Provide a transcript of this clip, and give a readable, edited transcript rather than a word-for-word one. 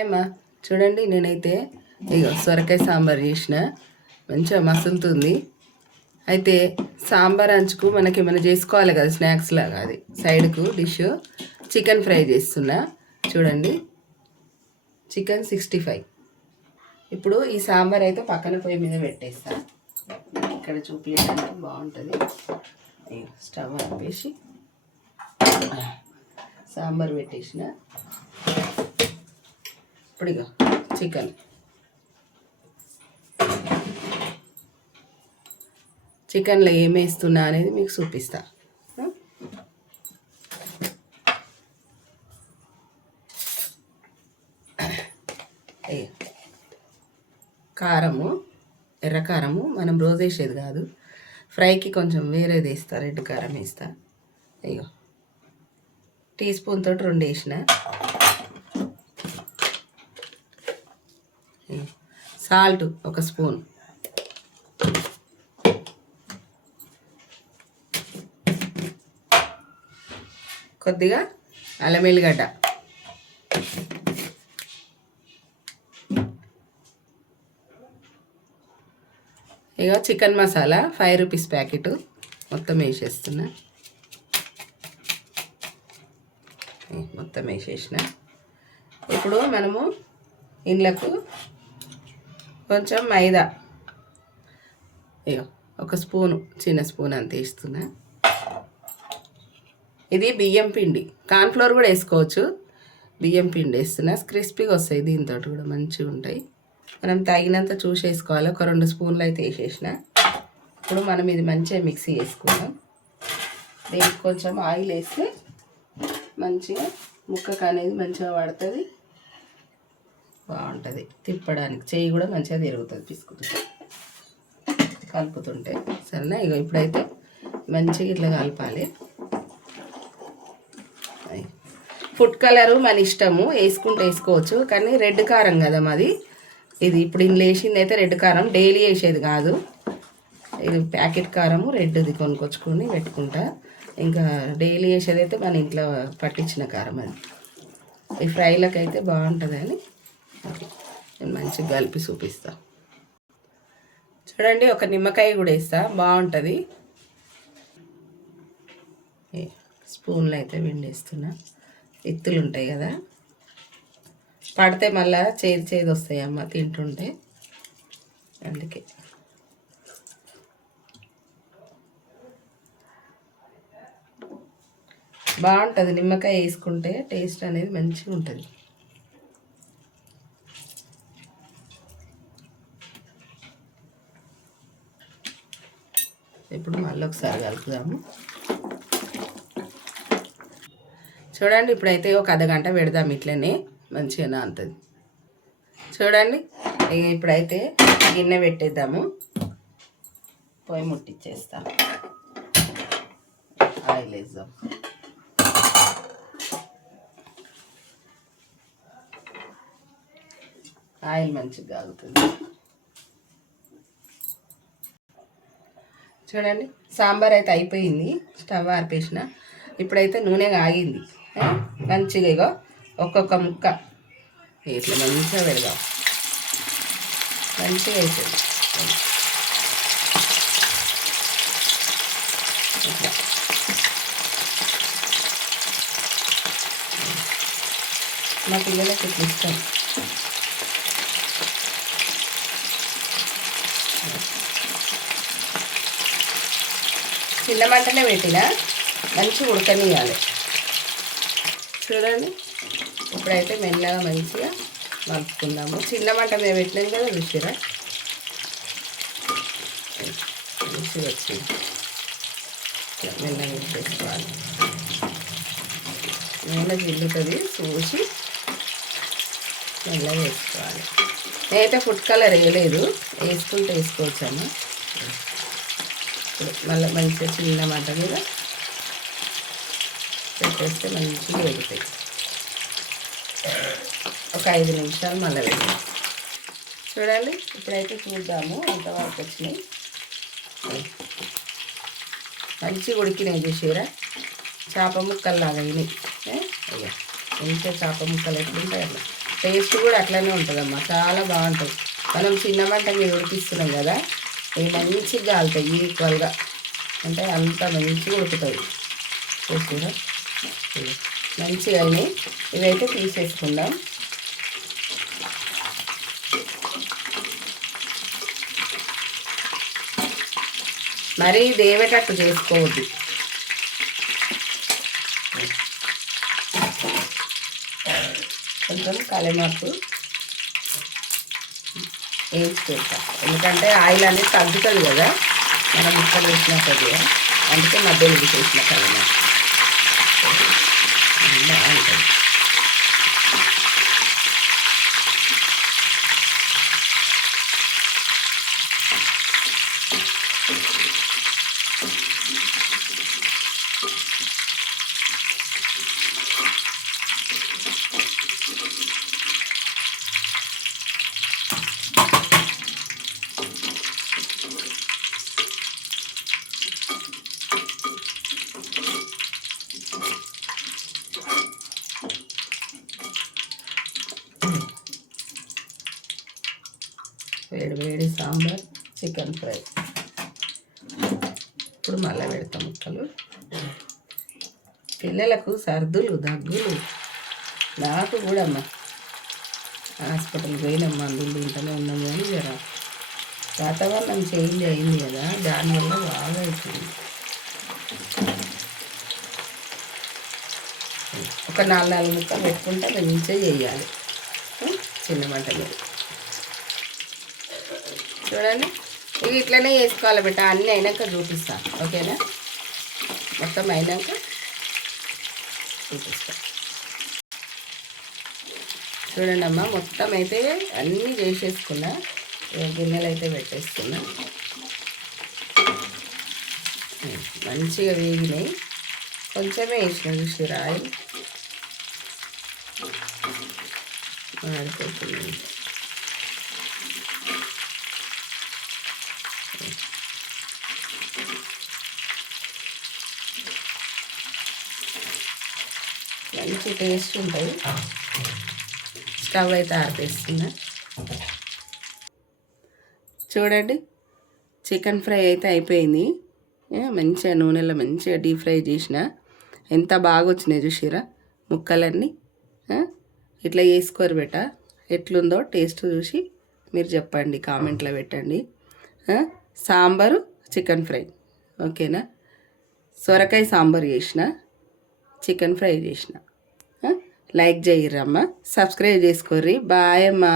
అమ్మా చూడండి, నేనైతే ఇగో సొరకాయ సాంబార్ చేసిన, మంచిగా మసులుతుంది. అయితే సాంబార్ అంచుకు మనకి ఏమైనా చేసుకోవాలి కదా, స్నాక్స్ లాగా, అది సైడ్కు డిష్ చికెన్ ఫ్రై చేస్తున్నా. చూడండి, చికెన్ 65. ఇప్పుడు ఈ సాంబార్ అయితే పక్కన పొయ్యి మీద పెట్టేస్తా. ఇక్కడ చూపించడానికి బాగుంటుంది. స్టవ్ ఆపేసి సాంబార్ పెట్టేసిన. ఇప్పుడు ఇక చికెన్లో ఏం వేస్తున్నా అనేది మీకు చూపిస్తా. కారము, ఎర్రకారము మనం రోజు వేసేది కాదు, ఫ్రైకి కొంచెం వేరేది వేస్తా, రెడ్ కారం వేస్తా. అయ్యో టీ స్పూన్ తోటి 2 వేసిన. సాల్ట్ 1 స్పూన్, కొద్దిగా అల్లం వెల్లిగడ్డ, ఇక చికెన్ మసాలా 5 రూపీస్ ప్యాకెట్ మొత్తం వేసేస్తున్నా. మొత్తం వేసేసిన. ఇప్పుడు మనము ఇండ్లకు కొంచెం మైదా, ఇక 1 స్పూను, చిన్న స్పూన్ అంత వేస్తున్నా. ఇది బియ్యం పిండి, కార్న్ఫ్లోర్ కూడా వేసుకోవచ్చు. బియ్యం పిండి వేస్తున్నా, క్రిస్పీగా వస్తాయి, దీంతో కూడా మంచిగా ఉంటాయి. మనం తగినంత చూసి వేసుకోవాలి. 2 స్పూన్లు అయితే వేసేసిన. ఇప్పుడు మనం ఇది మంచిగా మిక్సీ వేసుకుందాం. దీనికి కొంచెం ఆయిల్ వేస్తే మంచిగా ముక్కకు అనేది మంచిగా పడుతుంది, బాగుంటుంది. తిప్పడానికి చెయ్యి కూడా మంచిగా తిరుగుతుంది పిసుకుతుంటే, కలుపుతుంటే. సరేనా, ఇక ఇప్పుడైతే మంచిగా ఇట్లా కలపాలి. ఫుడ్ కలరు మన ఇష్టము, వేసుకుంటే వేసుకోవచ్చు, కానీ రెడ్ కారం కదా మాది ఇది. ఇప్పుడు ఇందులో వేసింది అయితే రెడ్ కారం, డైలీ వేసేది కాదు. ఇది ప్యాకెట్ కారము రెడ్ది కొనుక్కొచ్చుకొని పెట్టుకుంటా. ఇంకా డైలీ వేసేది అయితే మన ఇంట్లో పట్టించిన కారం అది. ఈ ఫ్రైలకు అయితే బాగుంటుంది అని నేను మంచిగా కలిపి చూపిస్తా. చూడండి, 1 నిమ్మకాయ కూడా వేస్తా, బాగుంటుంది. స్పూన్లో అయితే విండేస్తున్నా. ఎత్తులు ఉంటాయి కదా, పడితే మళ్ళీ చేదు వస్తాయి అమ్మ తింటుంటే, అందుకే. బాగుంటుంది నిమ్మకాయ వేసుకుంటే, టేస్ట్ అనేది మంచిగా ఉంటుంది. ఇప్పుడు మళ్ళీ ఒకసారి కలుపుదాము. చూడండి, ఇప్పుడైతే 1 అర్ధగంట పెడదాం, ఇట్లనే మంచిగా నానుతుంది. చూడండి, ఇప్పుడైతే గిన్నె పెట్టేద్దాము, పొయ్యి ముట్టించేస్తాం, ఆయిల్ వేద్దాం. ఆయిల్ మంచిగా కాగుతుంది. చూడండి, సాంబార్ అయితే అయిపోయింది, స్టవ్ ఆర్పేసిన. ఇప్పుడైతే నూనె ఆగింది మంచిగా. ఇగో ఒక్కొక్క ముక్క ఇట్లా మంచిగా పెడదాం, మంచిగా వేసేది ఇట్లా. మా పిల్లలకి ఇట్లా ఇష్టం. చిన్న మంటనే పెట్టిన, మంచిగా ఉడకనియాలి. చూడండి, ఇప్పుడైతే మెల్లగా మంచిగా కలుపుకుందాము. చిన్న మంట మీద పెట్టినాం కదా, రుచిరా రుచి వచ్చింది. మెల్లగా వేసుకోవాలి, నూనె గిల్లుతుంది చూసి మెల్లగా వేసుకోవాలి. నేనైతే ఫుడ్ కలర్ వేయలేదు, వేసుకుంటే వేసుకోవచ్చాను. ఇప్పుడు మళ్ళీ మంచిగా చిన్న మంట మీద పెట్టేస్తే మంచిగా వేగుతాయి. ఒక 5 నిమిషాలు మళ్ళీ వేయాలి. చూడండి, ఇప్పుడైతే చూద్దాము ఎంతవరకు వచ్చినాయి. మంచిగా ఉడికినాయి, చూసారా, చేప ముక్కల్లాగా అయినాయి. అయ్యా, ఇంకే చేప ముక్కలు ఎట్లుంటాయి అట్లా టేస్ట్ కూడా అట్లనే ఉంటుందమ్మా, చాలా బాగుంటుంది. మనం చిన్న మంట మీద ఉడికిస్తున్నాం కదా, ఇవి మంచిగా కాలుతాయి ఈక్వల్గా, అంటే అంత మంచిగా ఉడుకుతాయి. చూసారా, మంచిగా అయినాయి. ఇవైతే తీసేసుకుందాం. మరీ దేవేటట్టు చేసుకోవద్దు. కొంచెం కలమాకు వేసి పెడతా, ఎందుకంటే ఆయిల్ అనేది తగ్గుతుంది కదా మనం ముక్కలు వేసిన కొద్దిగా, అందుకే మధ్యలో తీసేసిన కలమాకు బాగుంటుంది. వేడి వేడి సాంబార్, చికెన్ ఫ్రై. ఇప్పుడు మళ్ళీ పెడతాం ముక్కలు. పిల్లలకు సర్దులు దగ్గులు, నాకు కూడా అమ్మ హాస్పిటల్కి పోయినాం, మందులు ఇంటనే ఉన్నాం, కానీ జర వాతావరణం చేంజ్ అయింది కదా, దానివల్ల బాగా అవుతుంది. ఒక 4 ముక్కలు పెట్టుకుంటే మంచిగా చేయాలి చిన్న మంట మీద. చూడండి, ఇవి ఇట్లనే వేసుకోవాలి బిడ్డ, అన్నీ అయినాక చూపిస్తాను, ఓకేనా? మొత్తం అయినాక చూపిస్తాను. చూడండి అమ్మ, మొత్తం అయితే అన్నీ చేసేసుకున్నా, గిన్నెలు అయితే పెట్టేసుకున్నా, మంచిగా వేగినాయి. కొంచెమే వేసిన చూసిరా, ఆయిల్ మాడిపోతుంది. మంచి టేస్ట్ ఉంటుంది. స్టవ్ అయితే ఆర్పేస్తున్నా. చూడండి, చికెన్ ఫ్రై అయితే అయిపోయింది. మంచిగా నూనెలో మంచిగా డీప్ ఫ్రై చేసిన, ఎంత బాగా వచ్చినాయి చూసిరా ముక్కలన్నీ. ఇట్లా చేసుకోరు బెట, ఎట్లుందో టేస్ట్ చూసి మీరు చెప్పండి, కామెంట్లో పెట్టండి. సాంబారు, చికెన్ ఫ్రై, ఓకేనా? సొరకాయ సాంబార్ చేసిన, చికెన్ ఫ్రై చేసిన. లైక్ చేయరమ్మా, సబ్స్క్రైబ్ చేసుకోర్రి. బాయ్ అమ్మా.